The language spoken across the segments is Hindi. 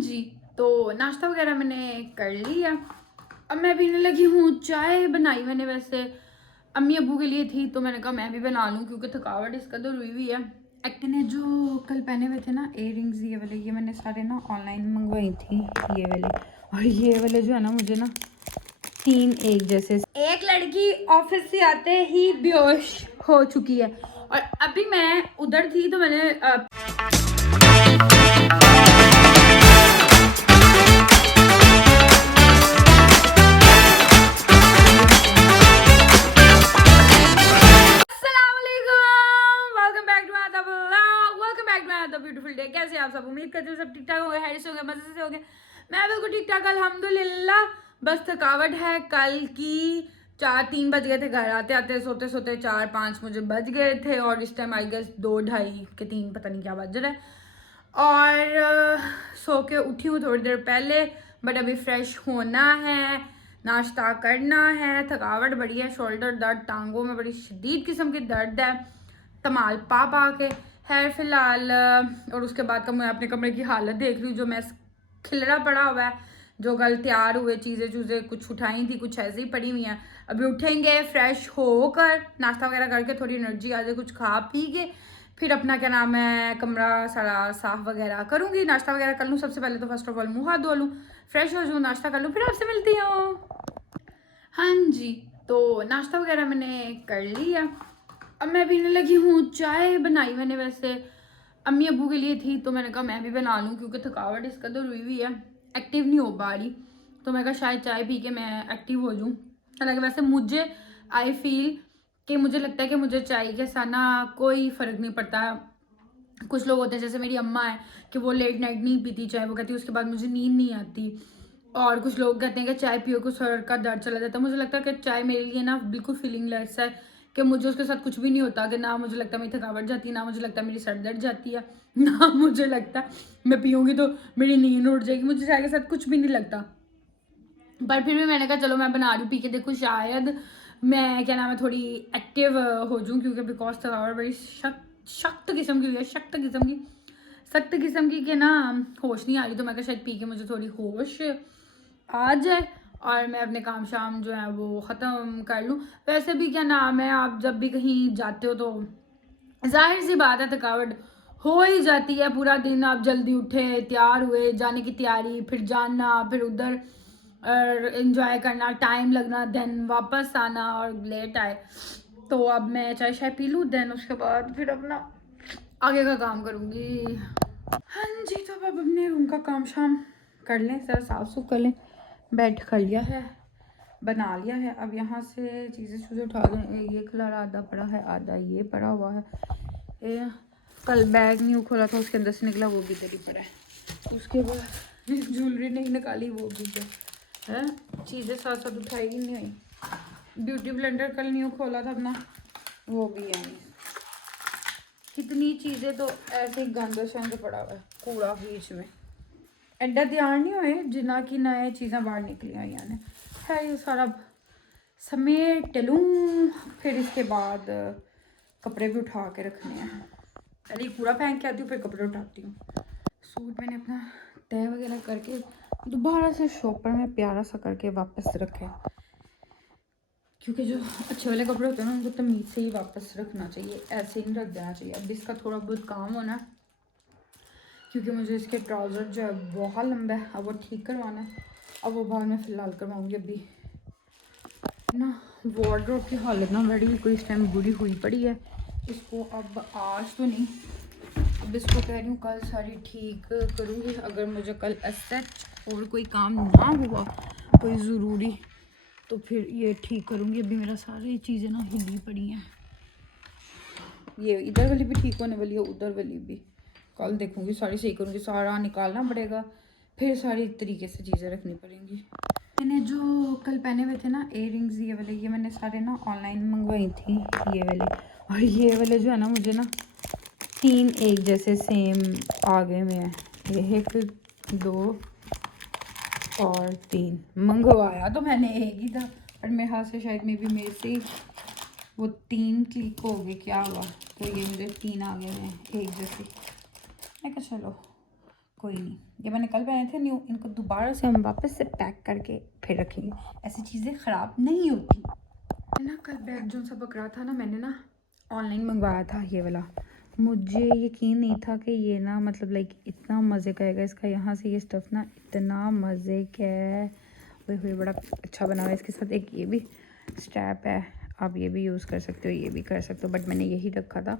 जी, तो नाश्ता वगैरह मैंने कर लिया। अब मैं पीने लगी हूँ चाय। बनाई मैंने वैसे अम्मी अब्बू के लिए थी, तो मैंने कहा मैं भी बना लूँ क्योंकि थकावट इस कदर हुई हुई है। एक्टिव ने जो कल पहने हुए थे ना इयररिंग्स, ये वाले, ये मैंने सारे ना ऑनलाइन मंगवाई थी, ये वाले। और ये वाले जो है ना, मुझे ना 3 एक जैसे। एक लड़की ऑफिस से आते ही बेहोश हो चुकी है और अभी मैं उधर थी तो मैंने ब्यूटीफुल डे। कैसे आप सब? उम्मीद करते हो सब ठीक ठाक होंगे, हैरिस होंगे, मजे से होंगे। मैं बिल्कुल ठीक ठाक अल्हम्दुलिल्लाह। बस थकावट है कल की। 4-3 बज गए थे घर आते आते, सोते सोते 4-5 मुझे बज गए थे और इस टाइम आई गेस 2-2:30 के 3 पता नहीं क्या बज रहा है। और सो के उठी हूँ थोड़ी देर पहले, बट अभी फ्रेश होना है, नाश्ता करना है। थकावट बड़ी है, शोल्डर दर्द, टांगों में बड़ी शदीद किस्म की दर्द है, तमाल पा पा के है फिलहाल। और उसके बाद का मैं अपने कमरे की हालत देख रही हूँ, जो मैं खिलरा पड़ा हुआ है, जो कल तैयार हुए चीज़ें चूज़ें कुछ उठाई थी, कुछ ऐसे ही पड़ी हुई हैं। अभी उठेंगे फ्रेश होकर, नाश्ता वगैरह करके, थोड़ी एनर्जी आ जाए, कुछ खा पी के फिर अपना क्या नाम है कमरा सारा साफ वगैरह करूँगी, नाश्ता वगैरह कर लूँ। सबसे पहले तो फर्स्ट ऑफ ऑल मुँह हाथ धो लूँ, फ्रेश हो जाऊँ, नाश्ता कर लूँ, फिर आपसे मिलती हूँ। हाँ जी, तो नाश्ता वगैरह मैंने कर लिया। अब मैं पीने लगी हूँ चाय। बनाई मैंने वैसे अम्मी अब्बू के लिए थी, तो मैंने कहा मैं भी बना लूँ क्योंकि थकावट इस कदर हुई हुई है, एक्टिव नहीं हो पा रही। तो मैं कहा शायद चाय पी के मैं एक्टिव हो जाऊँ। हालांकि वैसे मुझे आई फील कि मुझे लगता है कि मुझे चाय के साथ ना कोई फ़र्क नहीं पड़ता। कुछ लोग होते हैं जैसे मेरी अम्मा है कि वो लेट नाइट नहीं पीती चाय, वो कहती है उसके बाद मुझे नींद नहीं आती। और कुछ लोग कहते हैं कि चाय पियो को सर का दर्द चला जाता है। मुझे लगता है कि चाय मेरे लिए ना बिल्कुल फीलिंगलेस है, कि मुझे उसके साथ कुछ भी नहीं होता, कि ना मुझे लगता मेरी थकावट जाती है, ना मुझे लगता मेरी सर दर्द जाती है, ना मुझे लगता मैं पीऊँगी तो मेरी नींद उड़ जाएगी। मुझे चाय के साथ कुछ भी नहीं लगता। पर फिर भी मैंने कहा चलो मैं बना रही हूँ, पी के देखूँ शायद मैं क्या नाम है थोड़ी एक्टिव हो जाऊँ, क्योंकि बिकॉज थकावट बड़ी सख्त किस्म की हुई है, सख्त किस्म की, कि ना होश नहीं आ रही। तो मैं कहा शायद पी के मुझे थोड़ी होश आ जाए और मैं अपने काम शाम जो है वो ख़त्म कर लूँ। वैसे भी क्या नाम है, आप जब भी कहीं जाते हो तो जाहिर सी बात है थकावट हो ही जाती है। पूरा दिन आप जल्दी उठे, तैयार हुए, जाने की तैयारी, फिर जाना, फिर उधर और इन्जॉय करना, टाइम लगना, देन वापस आना और लेट आए। तो अब मैं चाय शाय पी लूँ, देन उसके बाद फिर अपना आगे का काम करूँगी। हाँ जी, तो अब अपने रूम का काम शाम कर लें, सर साफ सुफ कर लें। बेड कर लिया है, बना लिया है। अब यहाँ से चीज़ें चूज़ें उठा दें। ये खिलारा आधा पड़ा है, आधा ये पड़ा हुआ है। कल बैग न्यू खोला था, उसके अंदर से निकला, वो भी इधर ही पड़ा है। उसके बाद ज्वेलरी नहीं निकाली, वो भी है। चीज़ें साथ साथ उठाई ही नहीं हुई। ब्यूटी ब्लेंडर कल न्यू खोला था अपना, वो भी है। कितनी चीज़ें तो ऐसे ही गंद शंद पड़ा हुआ है, कूड़ा बीच में। एडा ध्यान नहीं होए जिन्ना की नए चीज़ें बाहर निकली हुई ने है। ये सारा समेट लूँ, फिर इसके बाद कपड़े भी उठा के रखने हैं। पहले कूड़ा फेंक के आती हूँ, फिर कपड़े उठाती हूँ। सूट मैंने अपना तय वगैरह करके दोबारा से शॉपर में प्यारा सा करके वापस रखे, क्योंकि जो अच्छे वाले कपड़े होते हैं ना उनको तमीज़ से ही वापस रखना चाहिए, ऐसे ही नहीं रख देना चाहिए। अब इसका थोड़ा बहुत काम होना है, क्योंकि मुझे इसके ट्राउज़र जो है बहुत लंबा है, अब वो ठीक करवाना है। अब वो बाद में फ़िलहाल करवाऊँगी। अभी ना वार्डरोब की हालत ना बड़ी कोई इस टाइम बुरी हुई पड़ी है। इसको अब आज तो नहीं, अब इसको कह रही हूँ कल सारी ठीक करूँगी। अगर मुझे कल एसेट और कोई काम ना हुआ कोई ज़रूरी, तो फिर ये ठीक करूँगी। अभी मेरा सारी चीज़ें ना हिली पड़ी हैं। ये इधर वाली भी ठीक होने वाली है, उधर वाली भी कल देखूँगी, सारी सही करूँगी। सारा निकालना पड़ेगा, फिर सारी तरीके से चीज़ें रखनी पड़ेंगी। मैंने जो कल पहने हुए थे ना इयररिंग्स, ये वाले, ये मैंने सारे ना ऑनलाइन मंगवाई थी, ये वाले। और ये वाले जो है ना, मुझे ना 3 एक जैसे सेम आ गए हुए हैं। ये 1 2 और 3 मंगवाया तो मैंने एक ही था, पर मेरे हाथ से शायद मे भी मेरे से वो 3 क्लिक हो गए, क्या हुआ, तो ये मुझे 3 आ गए हैं एक जैसे। मैं कहा चलो कोई नहीं, ये मैंने कल पहने थे न्यू, इनको दोबारा से हम वापस से पैक करके फिर रखेंगे, ऐसी चीज़ें ख़राब नहीं होती। ना कल बैग जो सा पकड़ा था ना, मैंने ना ऑनलाइन मंगवाया था ये वाला। मुझे यकीन नहीं था कि ये ना मतलब लाइक इतना मज़े का आएगा। इसका यहाँ से ये स्टफ़ ना इतना मज़े का है, वही हुई बड़ा अच्छा बना हुआ है। इसके साथ एक ये भी स्ट्रैप है, आप ये भी यूज़ कर सकते हो, ये भी कर सकते हो, बट मैंने यही रखा था।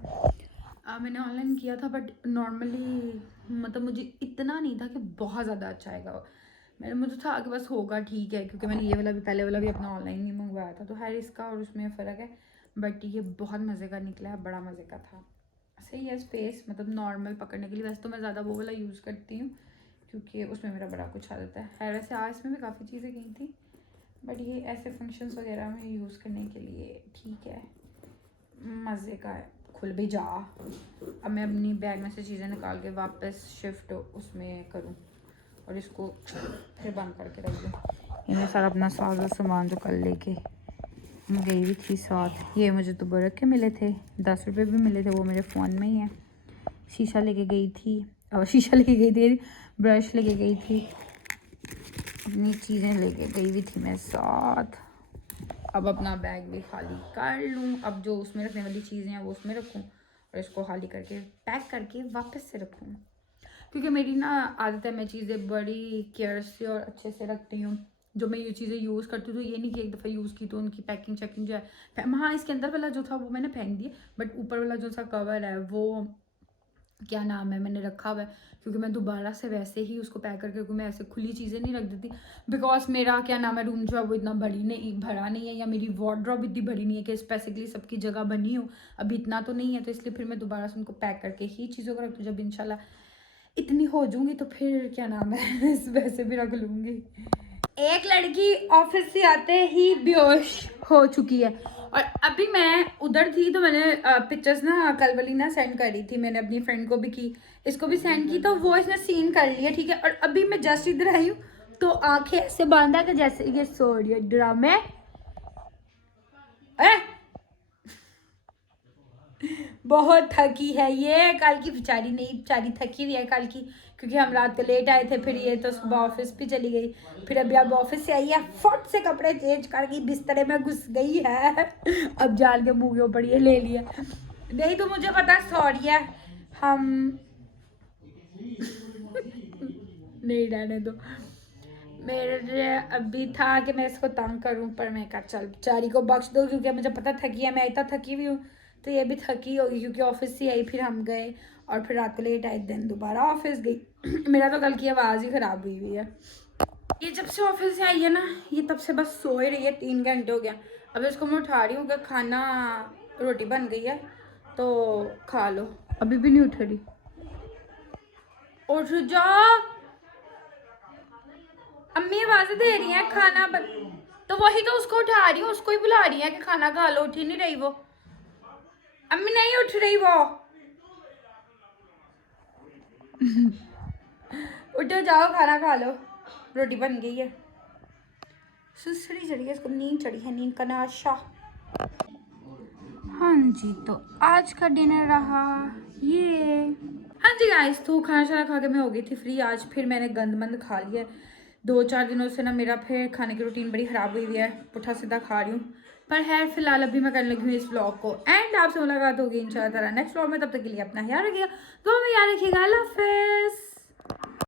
मैंने ऑनलाइन किया था, बट नॉर्मली मतलब मुझे इतना नहीं था कि बहुत ज़्यादा अच्छा आएगा। मुझे था कि बस होगा ठीक है, क्योंकि मैंने ये वाला भी पहले वाला भी अपना ऑनलाइन ही मंगवाया था, तो खैर इसका और उसमें फ़र्क है। बट ये बहुत मज़े का निकला है, बड़ा मज़े का था। सही है स्पेस मतलब नॉर्मल पकड़ने के लिए। वैसे तो मैं ज़्यादा वो वाला यूज़ करती हूँ क्योंकि उसमें मेरा बड़ा कुछ आदत है। वैसे आज इसमें भी काफ़ी चीज़ें गई थी, बट ये ऐसे फंक्शंस वगैरह में यूज़ करने के लिए ठीक है, मज़े का है। खुल भी जा। अब मैं अपनी बैग में से चीज़ें निकाल के वापस शिफ्ट उसमें करूँ और इसको फिर बंद करके रख दूँ। ये सारा अपना सारा सामान जो कल लेके गई हुई थी साथ, ये मुझे तो बरक के मिले थे, 10 रुपये भी मिले थे, वो मेरे फ़ोन में ही है। शीशा लेके गई थी, और शीशा लेके गई थी, ब्रश लेके गई थी, अपनी चीज़ें लेके गई हुई थी मैं साथ। अब अपना बैग भी खाली कर लूँ। अब जो उसमें रखने वाली चीज़ें हैं वो उसमें रखूँ और इसको खाली करके पैक करके वापस से रखूँ, क्योंकि मेरी ना आदत है, मैं चीज़ें बड़ी केयर से और अच्छे से रखती हूँ। जो मैं ये चीज़ें यूज़ करती हूँ तो ये नहीं कि एक दफ़ा यूज़ की तो उनकी पैकिंग चेकिंग जो है, हाँ इसके अंदर वाला जो था वो मैंने फेंक दिया, बट ऊपर वाला जो सा कवर है वो क्या नाम है मैंने रखा हुआ है, क्योंकि मैं दोबारा से वैसे ही उसको पैक करके, क्योंकि मैं ऐसे खुली चीज़ें नहीं रख देती, बिकॉज मेरा क्या नाम है रूम जो है वो इतना भरा नहीं है, या मेरी वार्डरोब इतनी बड़ी नहीं है कि स्पेसिफिकली सबकी जगह बनी हो, अभी इतना तो नहीं है, तो इसलिए फिर मैं दोबारा से उनको पैक करके ही चीज़ों को रखती हूँ। जब इंशाल्लाह इतनी हो जाऊंगी तो फिर क्या नाम है वैसे भी रख लूँगी। एक लड़की ऑफिस से आते ही बेहोश हो चुकी है, और अभी मैं उधर थी तो मैंने पिक्चर्स ना कल वाली ना सेंड करी थी, मैंने अपनी फ्रेंड को भी की, इसको भी सेंड की, तो वो इसने सीन कर लिया ठीक है। और अभी मैं जस्ट इधर आई हूँ तो आंखें ऐसे बांधा कि जैसे ये सो रही है ड्रामे। बहुत थकी है ये, कल की बेचारी नहीं, बेचारी थकी हुई है कल की, क्योंकि हम रात को लेट आए थे, फिर ये तो सुबह ऑफिस भी चली गई, फिर अभी अब ऑफिस से आई है, फट से कपड़े चेंज करके बिस्तरे में घुस गई है अब जाल के मुँह के ऊपर ये ले लिया, नहीं तो मुझे पता सॉरी है हम नहीं रहने दो। मेरे अभी था कि मैं इसको तंग करूं, पर मैं कहा चल बेचारी को बख्श दो, क्योंकि मुझे पता थकी है, मैं इतना थकी हुई हूँ तो ये भी थकी होगी, क्योंकि ऑफिस से आई, फिर हम गए और फिर रात को लेट आए, दिन दोबारा ऑफिस गई मेरा तो कल की आवाज़ ही ख़राब हुई है। ये जब से ऑफिस से आई है ना, ये तब से बस सो ही रही है, 3 घंटे हो गया। अब इसको मैं उठा रही हूँ कि खाना रोटी बन गई है तो खा लो, अभी भी नहीं उठ रही, उठ जाओ, अम्मी आवाज़ दे रही है खाना बन, तो वही तो उसको उठा रही हूँ, उसको ही बुला रही है कि खाना खा लो, उठ ही नहीं रही वो, अम्मी नहीं उठ रही वो उठो जाओ खाना खा लो, रोटी बन गई है। सुसरी चढ़ी है इसको, नींद चढ़ी है, नींद का नशा। हाँ जी, तो आज का डिनर रहा ये। हाँ जी गाइस, तो खाना शाना खा के मैं हो गई थी फ्री। आज फिर मैंने गंदमंद खा लिया, 2-4 दिनों से ना मेरा फिर खाने की रूटीन बड़ी ख़राब हुई है, पुट्ठा सीधा खा रही हूँ, पर है फिलहाल अभी मैं करने लगी हूँ इस व्लॉग को एंड आपसे मुलाकात होगी इंशाल्लाह नेक्स्ट व्लॉग में। तब तक के लिए अपना ख्याल रखिएगा, दुआ में याद रखिएगा, अल्लाह हाफिज़।